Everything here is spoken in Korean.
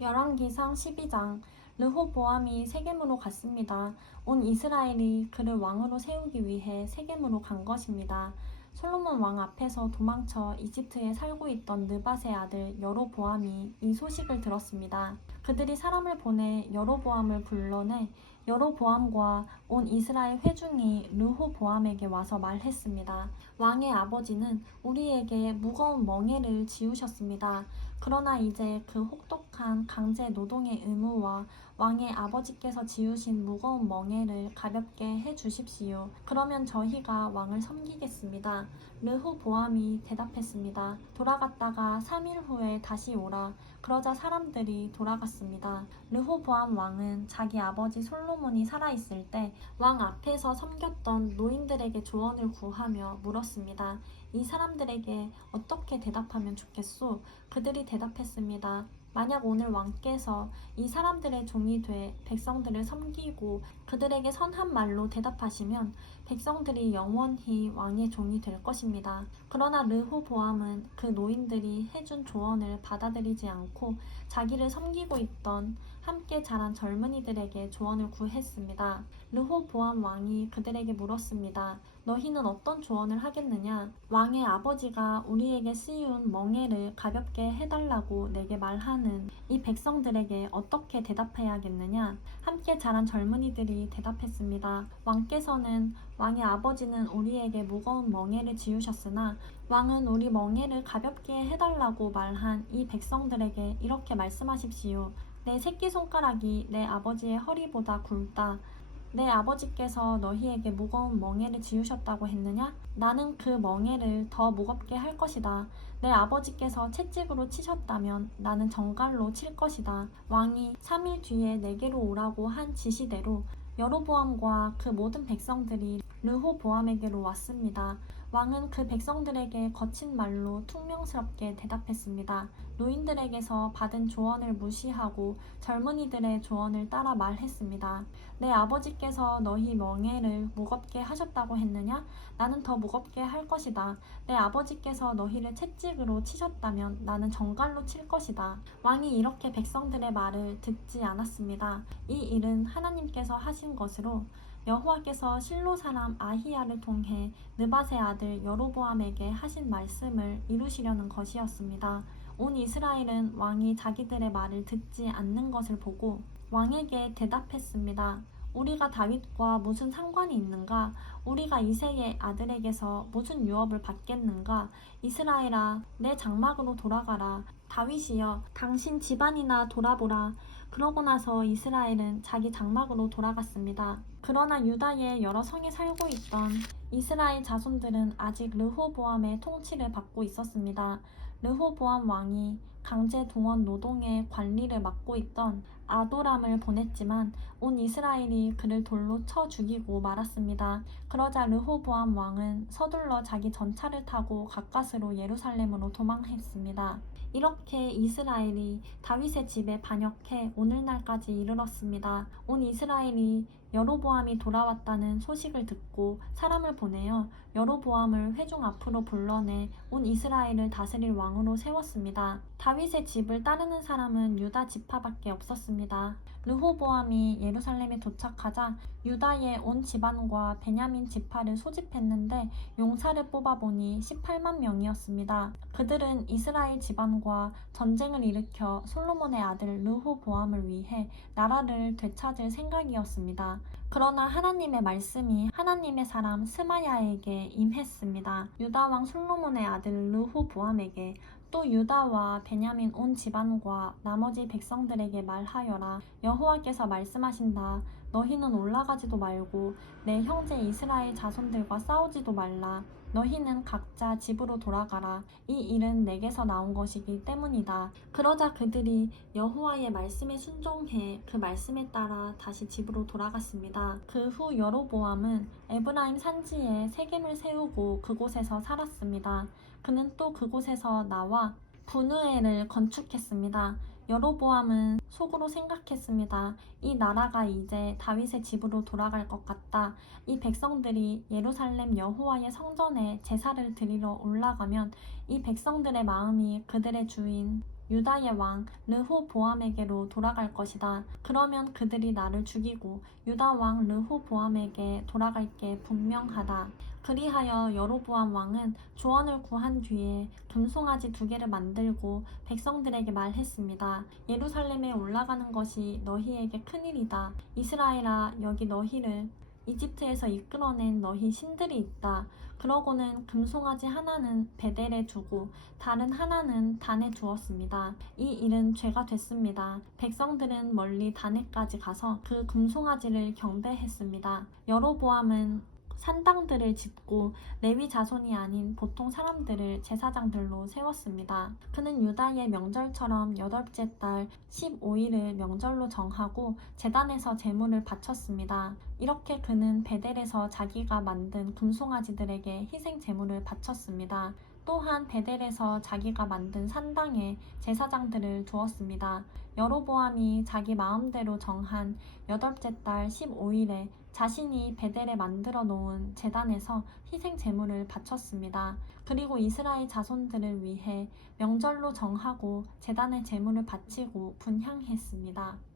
열왕기상 12장. 르호보암이 세겜으로 갔습니다. 온 이스라엘이 그를 왕으로 세우기 위해 세겜으로 간 것입니다. 솔로몬 왕 앞에서 도망쳐 이집트에 살고 있던 느밧의 아들 여로보암이 이 소식을 들었습니다. 그들이 사람을 보내 여로보암을 불러내 여로보암과 온 이스라엘 회중이 르호보암에게 와서 말했습니다. 왕의 아버지는 우리에게 무거운 멍에를 지우셨습니다. 그러나 이제 그 혹독한 강제 노동의 의무와 왕의 아버지께서 지우신 무거운 멍에를 가볍게 해 주십시오. 그러면 저희가 왕을 섬기겠습니다. 르호보암이 대답했습니다. 돌아갔다가 3일 후에 다시 오라. 그러자 사람들이 돌아갔습니다. 르호보암 왕은 자기 아버지 솔로몬이 살아있을 때 왕 앞에서 섬겼던 노인들에게 조언을 구하며 물었습니다. 이 사람들에게 어떻게 대답하면 좋겠소? 그들이 대답했습니다. 만약 오늘 왕께서 이 사람들의 종이 돼 백성들을 섬기고 그들에게 선한 말로 대답하시면 백성들이 영원히 왕의 종이 될 것입니다. 그러나 르호보암은 그 노인들이 해준 조언을 받아들이지 않고 자기를 섬기고 있던 함께 자란 젊은이들에게 조언을 구했습니다. 르호보암 왕이 그들에게 물었습니다. 너희는 어떤 조언을 하겠느냐? 왕의 아버지가 우리에게 씌운 멍에를 가볍게 해달라고 내게 말하는 이 백성들에게 어떻게 대답해야겠느냐? 함께 자란 젊은이들이 대답했습니다. 왕께서는 왕의 아버지는 우리에게 무거운 멍에를 지우셨으나 왕은 우리 멍에를 가볍게 해달라고 말한 이 백성들에게 이렇게 말씀하십시오. 내 새끼손가락이 내 아버지의 허리보다 굵다. 내 아버지께서 너희에게 무거운 멍에를 지우셨다고 했느냐? 나는 그 멍에를 더 무겁게 할 것이다. 내 아버지께서 채찍으로 치셨다면 나는 정갈로 칠 것이다. 왕이 3일 뒤에 내게로 오라고 한 지시대로 여로보암과 그 모든 백성들이 르호보암에게로 왔습니다. 왕은 그 백성들에게 거친 말로 퉁명스럽게 대답했습니다. 노인들에게서 받은 조언을 무시하고 젊은이들의 조언을 따라 말했습니다. 내 아버지께서 너희 멍에를 무겁게 하셨다고 했느냐? 나는 더 무겁게 할 것이다. 내 아버지께서 너희를 채찍으로 치셨다면 나는 정갈로 칠 것이다. 왕이 이렇게 백성들의 말을 듣지 않았습니다. 이 일은 하나님께서 하신 것으로 여호와께서 실로 사람 아히야를 통해 느밧의 아들 여로보암에게 하신 말씀을 이루시려는 것이었습니다. 온 이스라엘은 왕이 자기들의 말을 듣지 않는 것을 보고 왕에게 대답했습니다. 우리가 다윗과 무슨 상관이 있는가? 우리가 이새의 아들에게서 무슨 유업을 받겠는가? 이스라엘아, 내 장막으로 돌아가라. 다윗이여, 당신 집안이나 돌아보라. 그러고 나서 이스라엘은 자기 장막으로 돌아갔습니다. 그러나 유다의 여러 성에 살고 있던 이스라엘 자손들은 아직 르호보암의 통치를 받고 있었습니다. 르호보암 왕이 강제 동원 노동의 관리를 맡고 있던 아도람을 보냈지만 온 이스라엘이 그를 돌로 쳐 죽이고 말았습니다. 그러자 르호보암 왕은 서둘러 자기 전차를 타고 가까스로 예루살렘으로 도망했습니다. 이렇게 이스라엘이 다윗의 집에 반역해 오늘날까지 이르렀습니다. 온 이스라엘이 여로보암이 돌아왔다는 소식을 듣고 사람을 보내어 여로보암을 회중 앞으로 불러내 온 이스라엘을 다스릴 왕으로 세웠습니다. 다윗의 집을 따르는 사람은 유다 지파밖에 없었습니다. 르호보암이 예루살렘에 도착하자 유다의 온 집안과 베냐민 지파를 소집했는데 용사를 뽑아보니 18만 명이었습니다. 그들은 이스라엘 집안과 전쟁을 일으켜 솔로몬의 아들 르호보암을 위해 나라를 되찾을 생각이었습니다. 그러나 하나님의 말씀이 하나님의 사람 스마야에게 임했습니다. 유다 왕 솔로몬의 아들 르호보암에게 또 유다와 베냐민 온 집안과 나머지 백성들에게 말하여라. 여호와께서 말씀하신다. 너희는 올라가지도 말고 내 형제 이스라엘 자손들과 싸우지도 말라. 너희는 각자 집으로 돌아가라. 이 일은 내게서 나온 것이기 때문이다. 그러자 그들이 여호와의 말씀에 순종해 그 말씀에 따라 다시 집으로 돌아갔습니다. 그 후 여로보암은 에브라임 산지에 세겜을 세우고 그곳에서 살았습니다. 그는 또 그곳에서 나와 분우엘을 건축했습니다. 여로보암은 속으로 생각했습니다. 이 나라가 이제 다윗의 집으로 돌아갈 것 같다. 이 백성들이 예루살렘 여호와의 성전에 제사를 드리러 올라가면 이 백성들의 마음이 그들의 주인 유다의 왕 르호보암에게로 돌아갈 것이다. 그러면 그들이 나를 죽이고 유다 왕 르호보암에게 돌아갈 게 분명하다. 그리하여 여로보암 왕은 조언을 구한 뒤에 금송아지 2개를 만들고 백성들에게 말했습니다. 예루살렘에 올라가는 것이 너희에게 큰일이다. 이스라엘아, 여기 너희를 이집트에서 이끌어낸 너희 신들이 있다. 그러고는 금송아지 하나는 베델에 두고 다른 하나는 단에 두었습니다. 이 일은 죄가 됐습니다. 백성들은 멀리 단에까지 가서 그 금송아지를 경배했습니다. 여로보암은 산당들을 짓고 레위 자손이 아닌 보통 사람들을 제사장들로 세웠습니다. 그는 유다의 명절처럼 8째 달 15일을 명절로 정하고 제단에서 제물을 바쳤습니다. 이렇게 그는 베델에서 자기가 만든 금송아지들에게 희생 제물을 바쳤습니다. 또한 베델에서 자기가 만든 산당에 제사장들을 두었습니다. 여로보암이 자기 마음대로 정한 8째 달 15일에 자신이 베델에 만들어 놓은 제단에서 희생 제물을 바쳤습니다. 그리고 이스라엘 자손들을 위해 명절로 정하고 제단에 제물을 바치고 분향했습니다.